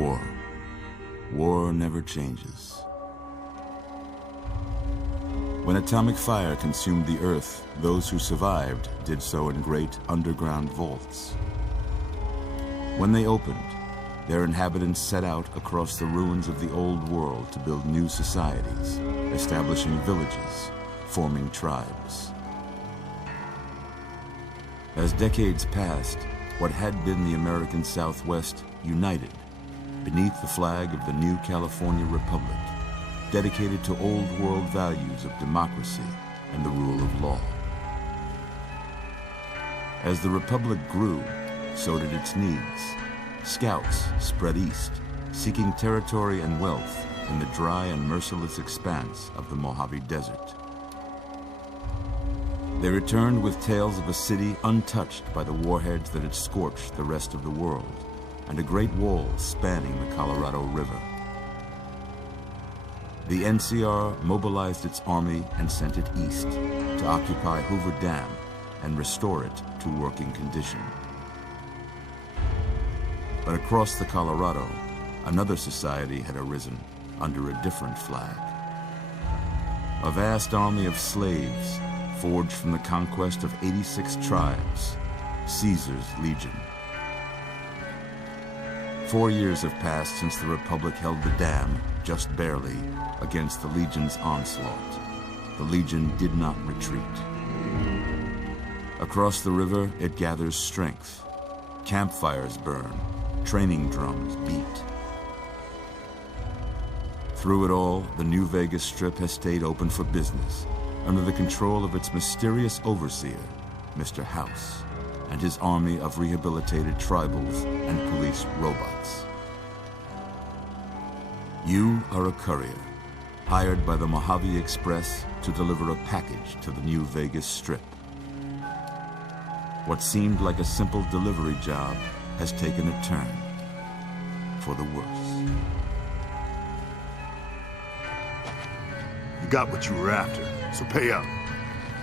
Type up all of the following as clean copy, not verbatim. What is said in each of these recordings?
War. War never changes. When atomic fire consumed the Earth, those who survived did so in great underground vaults. When they opened, their inhabitants set out across the ruins of the old world to build new societies, establishing villages, forming tribes. As decades passed, what had been the American Southwest united beneath the flag of the new California Republic, dedicated to old world values of democracy and the rule of law. As the Republic grew, so did its needs. Scouts spread east, seeking territory and wealth in the dry and merciless expanse of the Mojave Desert. They returned with tales of a city untouched by the warheads that had scorched the rest of the world, and a great wall spanning the Colorado River. The NCR mobilized its army and sent it east to occupy Hoover Dam and restore it to working condition. But across the Colorado, another society had arisen under a different flag. A vast army of slaves forged from the conquest of 86 tribes, Caesar's Legion. 4 years have passed since the Republic held the dam, just barely, against the Legion's onslaught. The Legion did not retreat. Across the river, it gathers strength. Campfires burn, training drums beat. Through it all, the New Vegas Strip has stayed open for business, under the control of its mysterious overseer, Mr. House, and his army of rehabilitated tribals and police robots. You are a courier, hired by the Mojave Express to deliver a package to the New Vegas Strip. What seemed like a simple delivery job has taken a turn for the worse. You got what you were after, so pay up.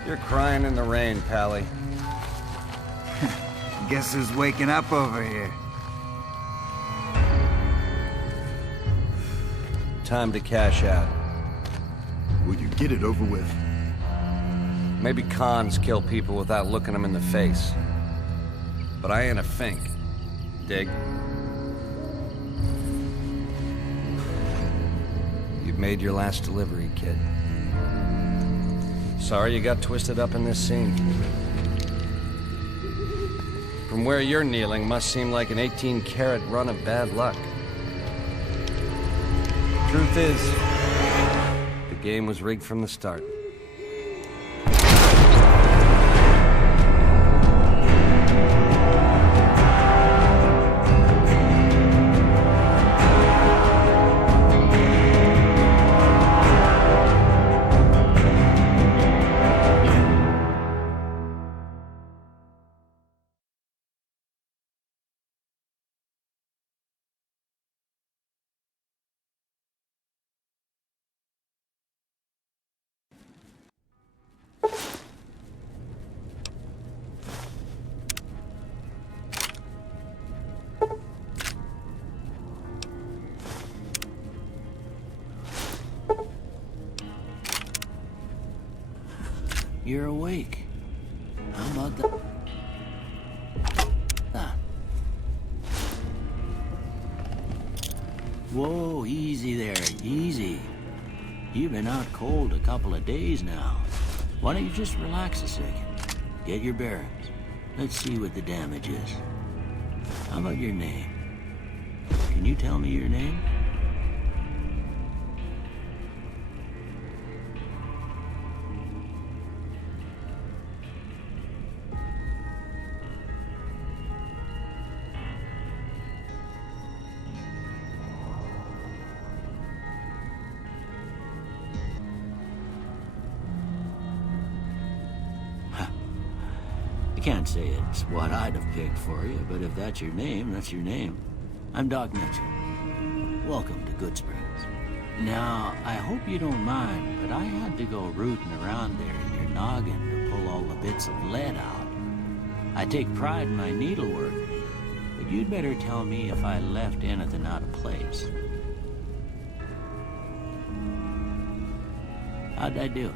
You're crying in the rain, Pally. Guess who's waking up over here? Time to cash out. Will you get it over with? Maybe cons kill people without looking them in the face. But I ain't a fink. Dig? You've made your last delivery, kid. Sorry you got twisted up in this scene. From where you're kneeling must seem like an 18-carat run of bad luck. Truth is, the game was rigged from the start. You're awake. How about that? Whoa, easy there, easy. You've been out cold a couple of days now. Why don't you just relax a second? Get your bearings. Let's see what the damage is. How about your name? Can you tell me your name? I can't say it's what I'd have picked for you, but if that's your name, that's your name. I'm Doc Mitchell. Welcome to Goodsprings. Now, I hope you don't mind, but I had to go rooting around there in your noggin to pull all the bits of lead out. I take pride in my needlework. The you'd better tell me if I left anything out of place. How'd I do?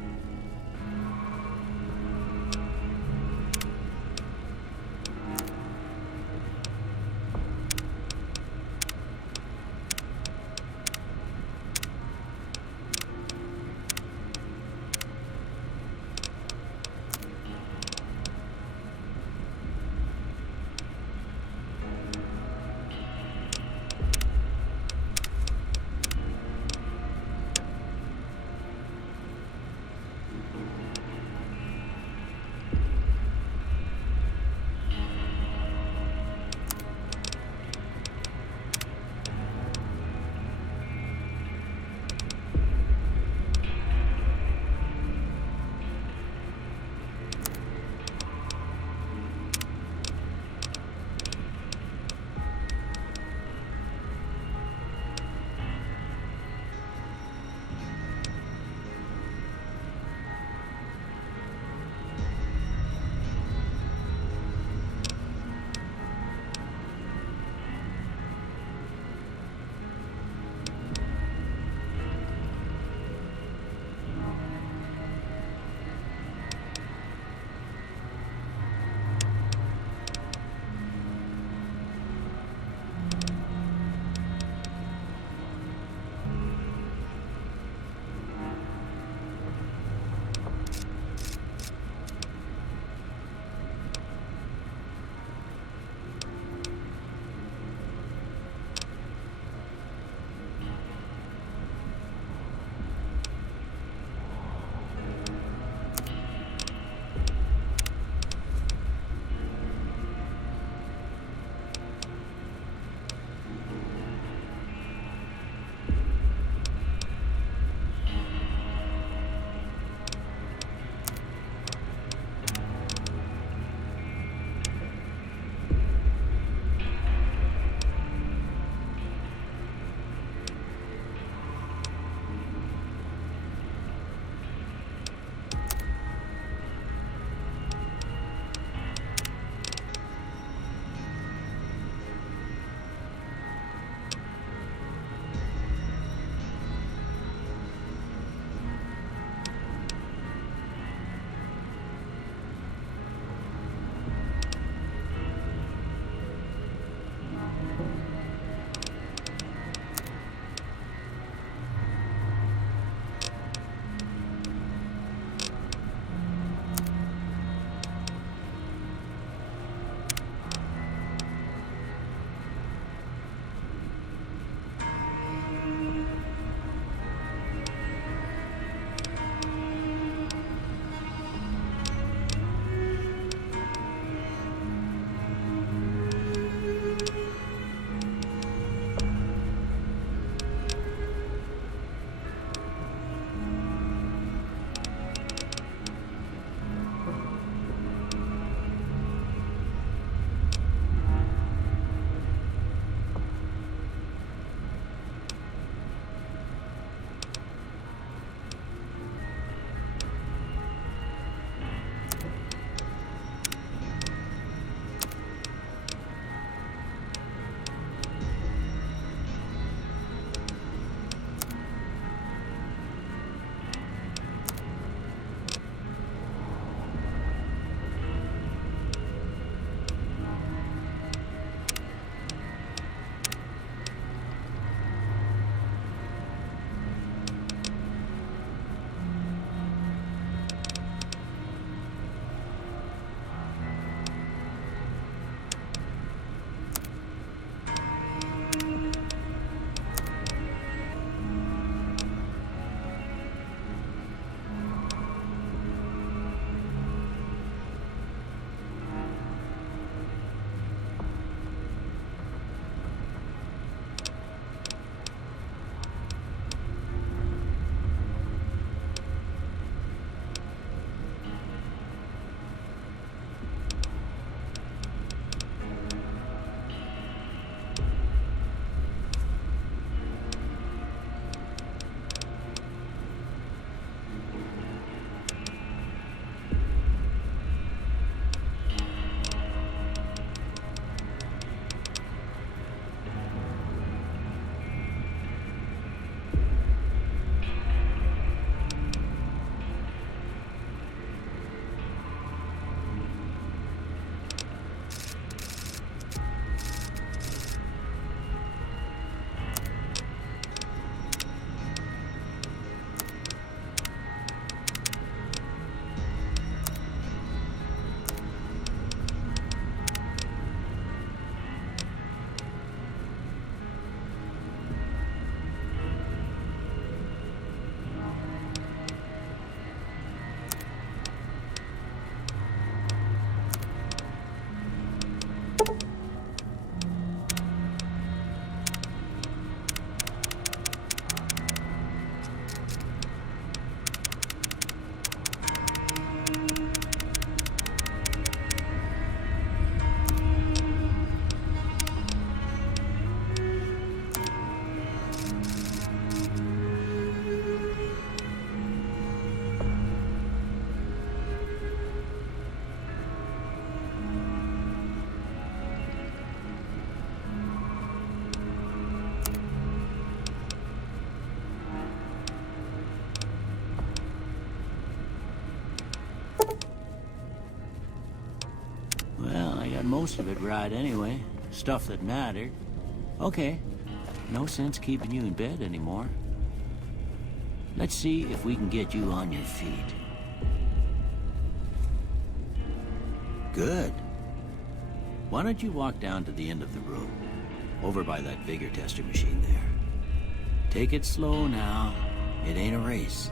most of it right anyway. Stuff that mattered. Okay. No sense keeping you in bed anymore. Let's see if we can get you on your feet. Good. Why don't you walk down to the end of the room, over by that vigor tester machine there. Take it slow now. It ain't a race.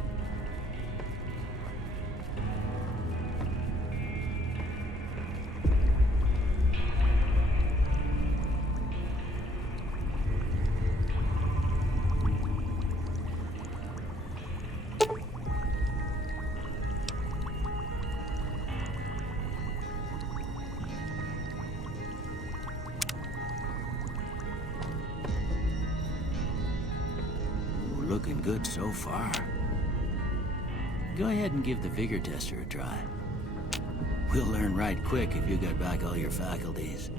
Looking good so far. Go ahead and give the vigor tester a try. We'll learn right quick if you got back all your faculties.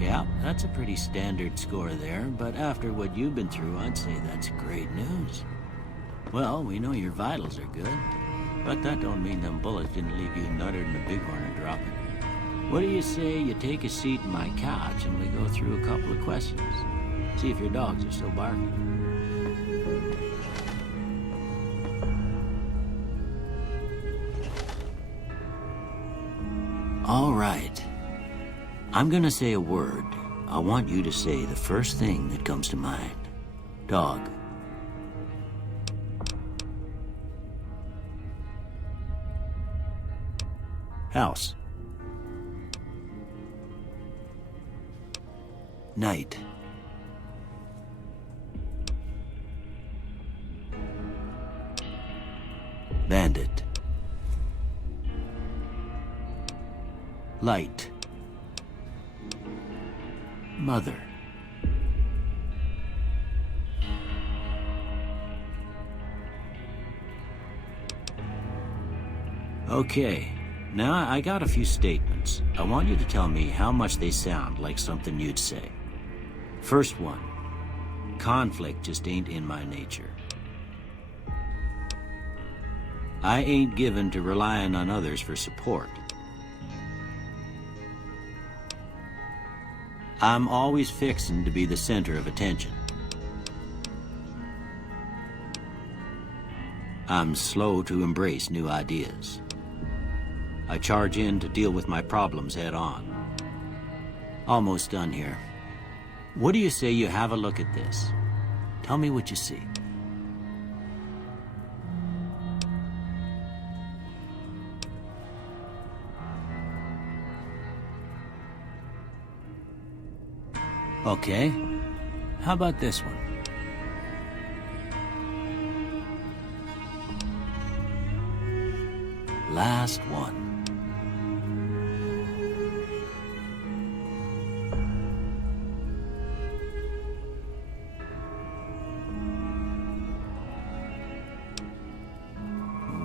Yeah, that's a pretty standard score there, but after what you've been through, I'd say that's great news. Well, we know your vitals are good, but that don't mean them bullets didn't leave you nuttered in the bighorn and dropping. What do you say you take a seat in my couch and we go through a couple of questions? See if your dogs are still barking. All right. I'm gonna say a word. I want you to say the first thing that comes to mind. Dog. House. Night. Bandit. Light. Mother. Okay, now I got a few statements. I want you to tell me how much they sound like something you'd say. First one, conflict just ain't in my nature. I ain't given to relying on others for support. I'm always fixin' to be the center of attention. I'm slow to embrace new ideas. I charge in to deal with my problems head on. Almost done here. What do you say you have a look at this? Tell me what you see. Okay. How about this one? Last one.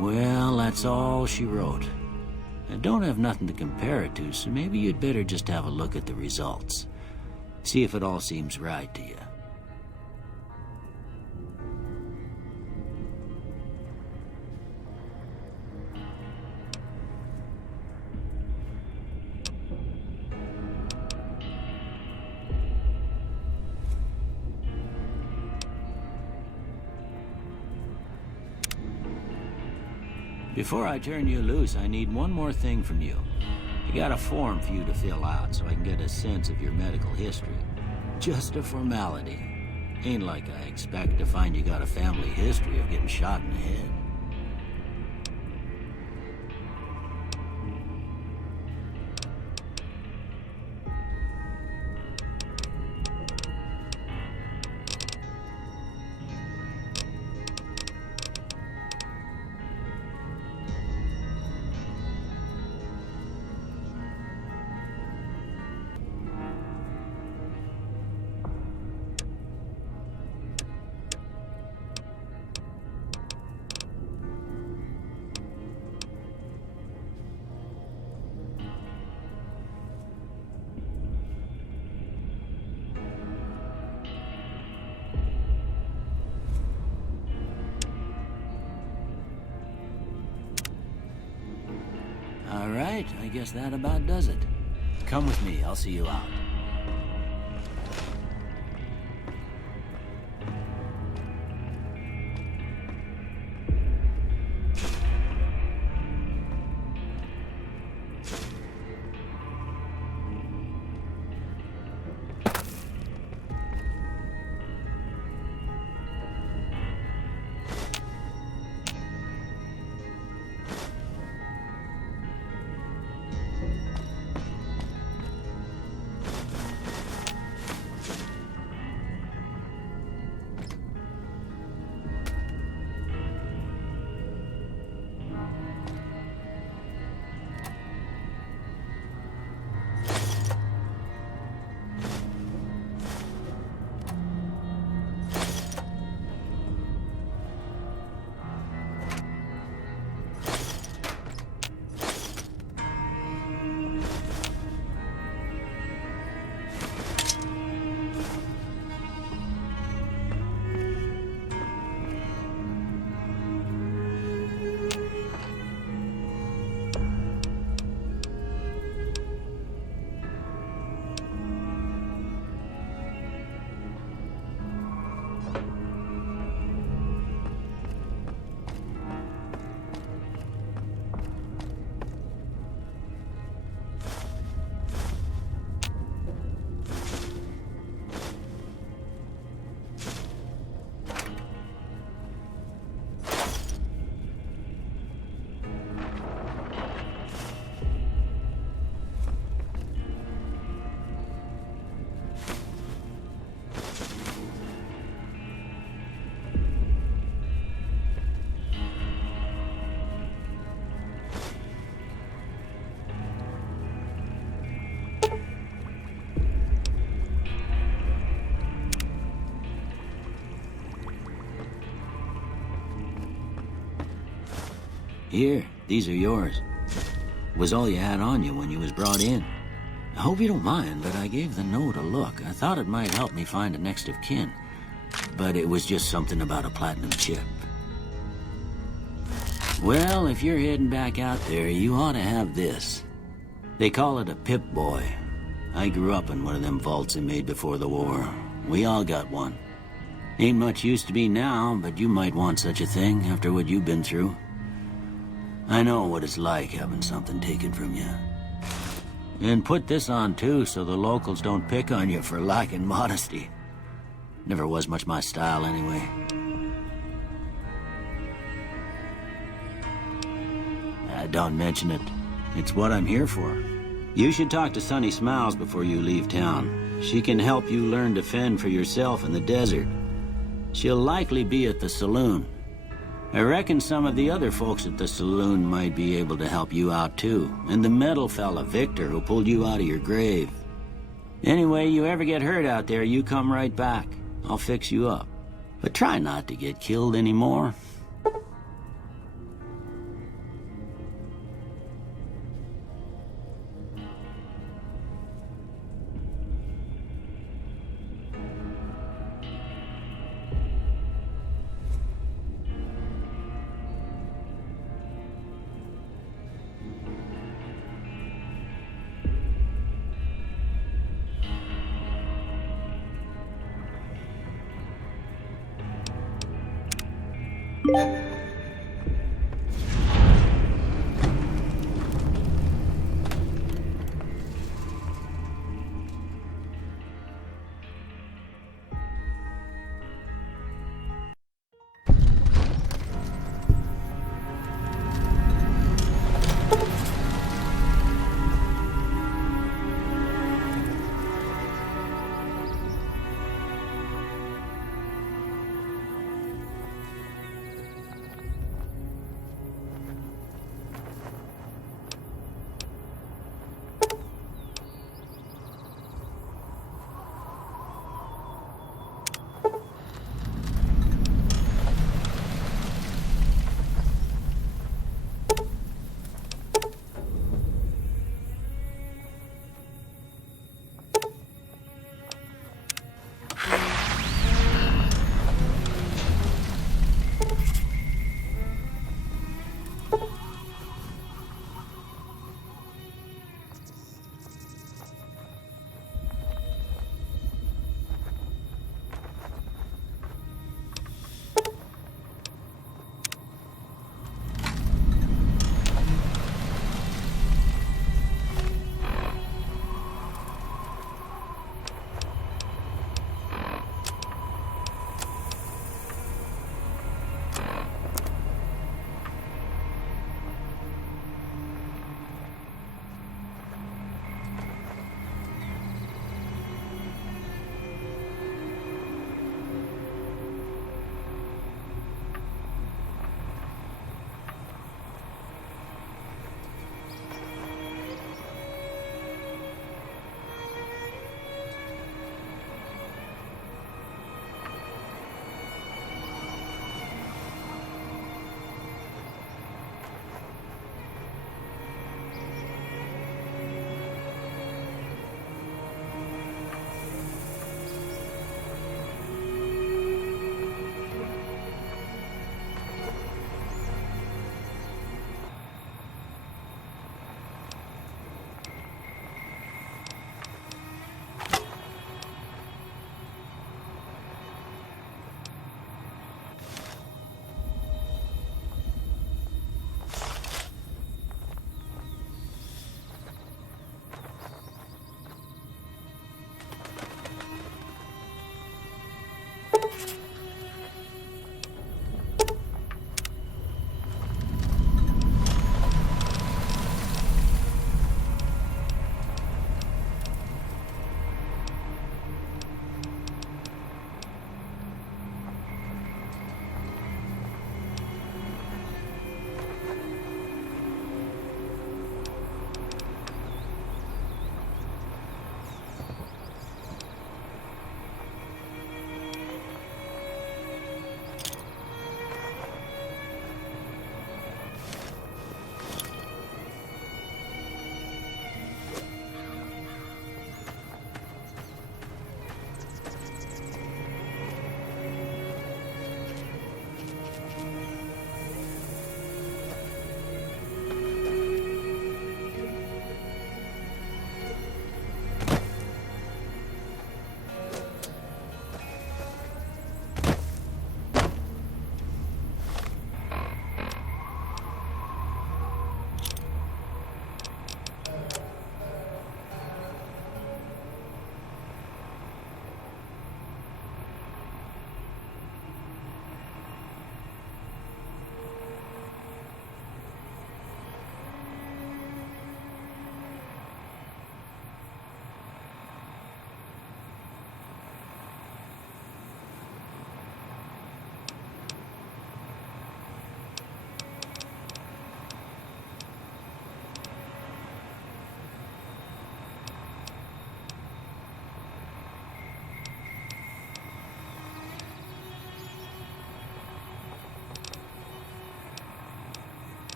Well, that's all she wrote. I don't have nothing to compare it to, so maybe you'd better just have a look at the results. See if it all seems right to you. Before I turn you loose, I need one more thing from you. I got a form for you to fill out so I can get a sense of your medical history. Just a formality. Ain't like I expect to find you got a family history of getting shot in the head. All right, I guess that about does it. Come with me, I'll see you out. Here, these are yours. Was all you had on you when you was brought in. I hope you don't mind, but I gave the note a look. I thought it might help me find a next of kin. But it was just something about a platinum chip. Well, if you're heading back out there, you ought to have this. They call it a Pip-Boy. I grew up in one of them vaults they made before the war. We all got one. Ain't much use to me now, but you might want such a thing after what you've been through. I know what it's like having something taken from you. And put this on too, so the locals don't pick on you for lacking modesty. Never was much my style anyway. Don't mention it. It's what I'm here for. You should talk to Sonny Smiles before you leave town. She can help you learn to fend for yourself in the desert. She'll likely be at the saloon. I reckon some of the other folks at the saloon might be able to help you out too. And the metal fella, Victor, who pulled you out of your grave. Anyway, you ever get hurt out there, you come right back. I'll fix you up. But try not to get killed anymore.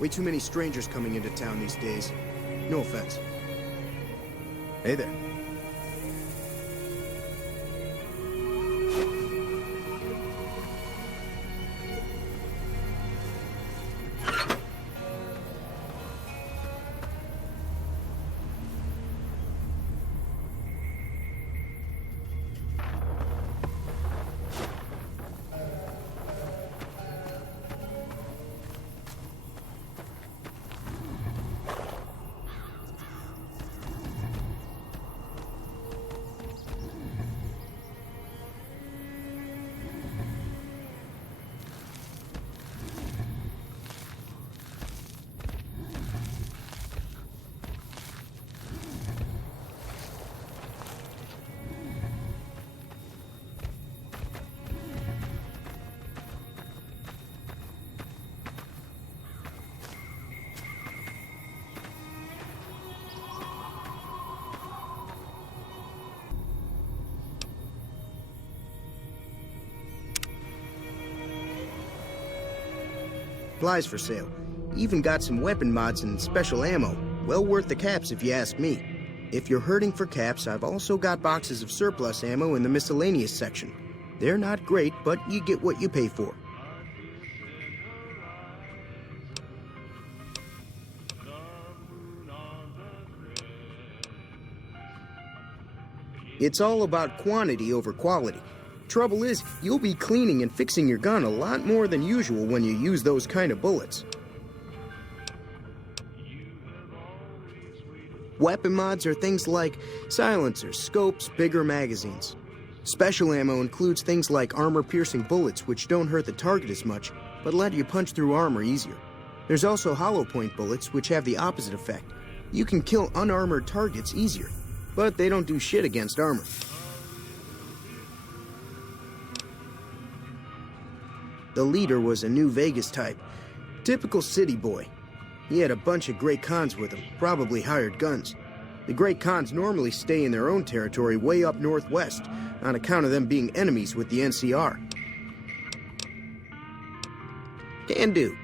Way too many strangers coming into town these days. No offense. Hey there. Supplies for sale. Even got some weapon mods and special ammo. Well worth the caps if you ask me. If you're hurting for caps, I've also got boxes of surplus ammo in the miscellaneous section. They're not great, but you get what you pay for. It's all about quantity over quality. Trouble is, you'll be cleaning and fixing your gun a lot more than usual when you use those kind of bullets. Weapon mods are things like silencers, scopes, bigger magazines. Special ammo includes things like armor-piercing bullets, which don't hurt the target as much, but let you punch through armor easier. There's also hollow point bullets, which have the opposite effect. You can kill unarmored targets easier, but they don't do shit against armor. The leader was a New Vegas type. Typical city boy. He had a bunch of Great Khans with him, probably hired guns. The Great Khans normally stay in their own territory way up northwest, on account of them being enemies with the NCR. Can do.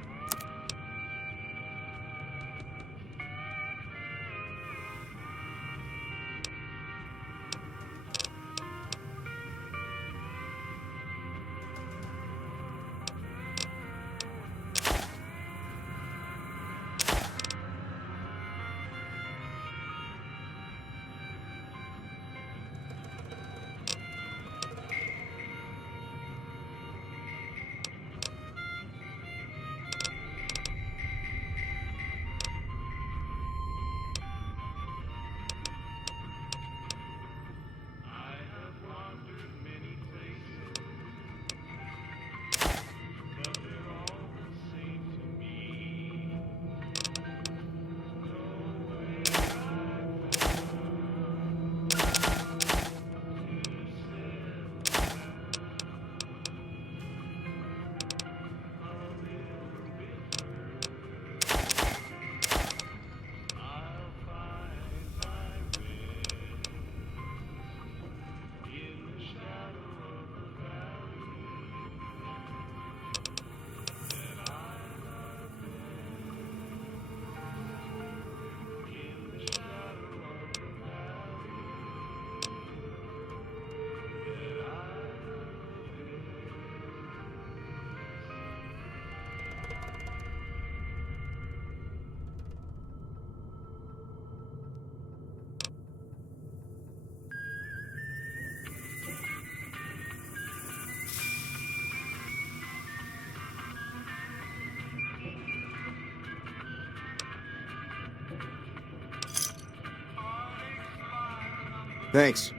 Thanks.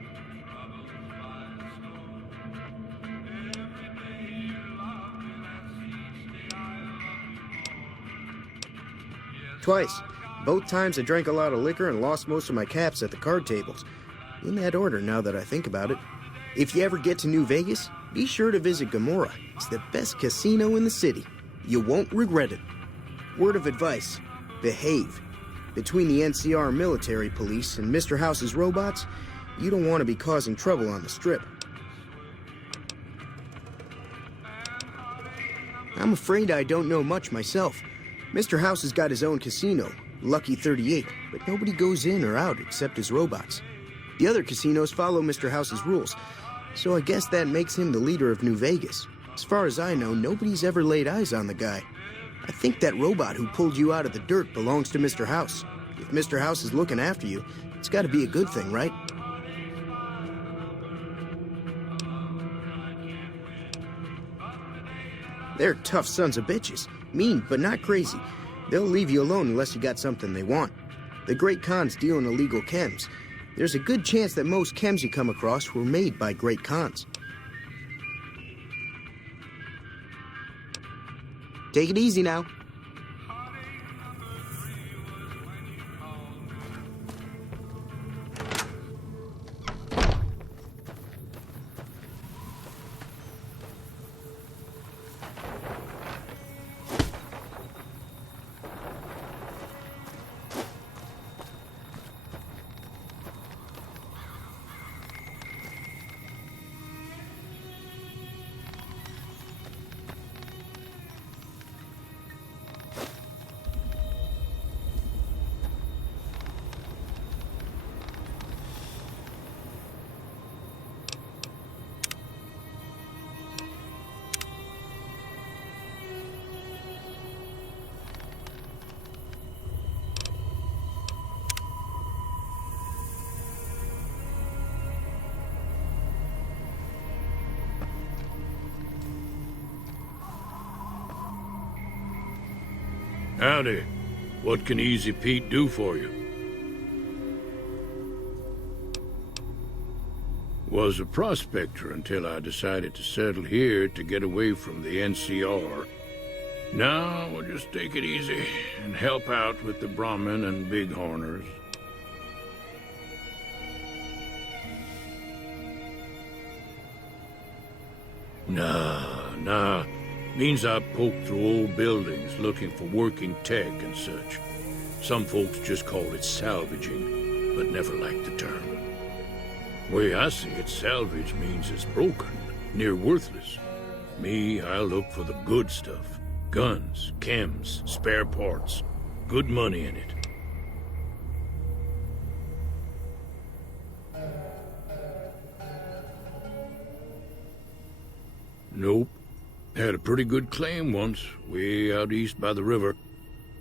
Twice. Both times I drank a lot of liquor and lost most of my caps at the card tables. In that order, now that I think about it. If you ever get to New Vegas, be sure to visit Gomorrah. It's the best casino in the city. You won't regret it. Word of advice, behave. Between the NCR military police and Mr. House's robots, you don't want to be causing trouble on the Strip. I'm afraid I don't know much myself. Mr. House has got his own casino, Lucky 38, but nobody goes in or out except his robots. The other casinos follow Mr. House's rules, so I guess that makes him the leader of New Vegas. As far as I know, nobody's ever laid eyes on the guy. I think that robot who pulled you out of the dirt belongs to Mr. House. If Mr. House is looking after you, it's got to be a good thing, right? They're tough sons of bitches. Mean, but not crazy. They'll leave you alone unless you got something they want. The Great Khans deal in illegal chems. There's a good chance that most chems you come across were made by Great Khans. Take it easy now. Howdy. What can Easy Pete do for you? Was a prospector until I decided to settle here to get away from the NCR. Now we'll just take it easy and help out with the Brahmin and Bighorners. Nah. Means I poke through old buildings looking for working tech and such. Some folks just call it salvaging, but never liked the term. Way I see it, salvage means it's broken, near worthless. Me, I look for the good stuff. Guns, chems, spare parts. Good money in it. Nope. Had a pretty good claim once, way out east by the river,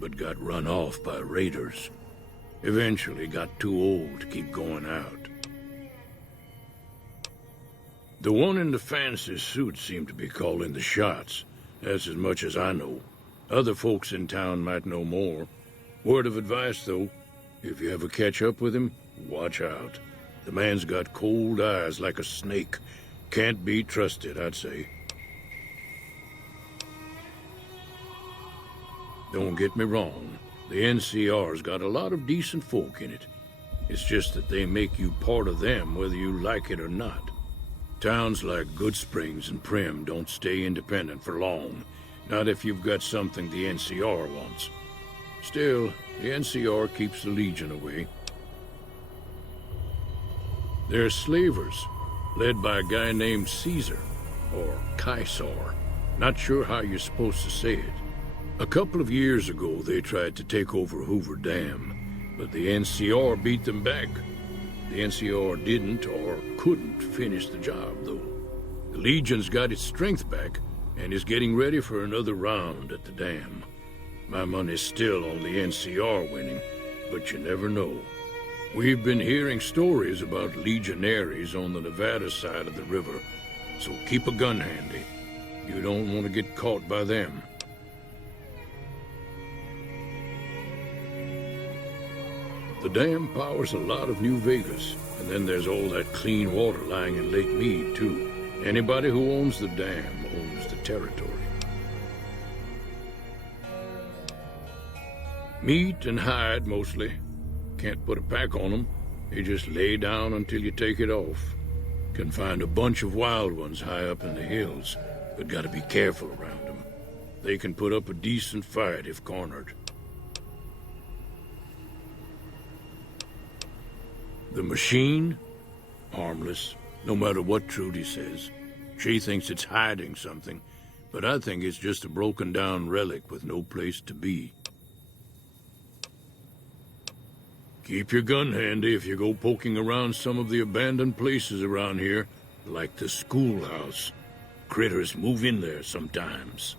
but got run off by raiders. Eventually got too old to keep going out. The one in the fancy suit seemed to be calling the shots. That's as much as I know. Other folks in town might know more. Word of advice, though, if you ever catch up with him, watch out. The man's got cold eyes like a snake. Can't be trusted, I'd say. Don't get me wrong, the NCR's got a lot of decent folk in it. It's just that they make you part of them whether you like it or not. Towns like Goodsprings and Primm don't stay independent for long, not if you've got something the NCR wants. Still, the NCR keeps the Legion away. They're slavers, led by a guy named Caesar, or Caesar. Not sure how you're supposed to say it. A couple of years ago, they tried to take over Hoover Dam, but the NCR beat them back. The NCR didn't or couldn't finish the job, though. The Legion's got its strength back and is getting ready for another round at the dam. My money's still on the NCR winning, but you never know. We've been hearing stories about legionaries on the Nevada side of the river, so keep a gun handy. You don't want to get caught by them. The dam powers a lot of New Vegas, and then there's all that clean water lying in Lake Mead, too. Anybody who owns the dam owns the territory. Meat and hide, mostly. Can't put a pack on them. You just lay down until you take it off. Can find a bunch of wild ones high up in the hills, but gotta be careful around them. They can put up a decent fight if cornered. The machine? Harmless, no matter what Trudy says. She thinks it's hiding something, but I think it's just a broken-down relic with no place to be. Keep your gun handy if you go poking around some of the abandoned places around here, like the schoolhouse. Critters move in there sometimes.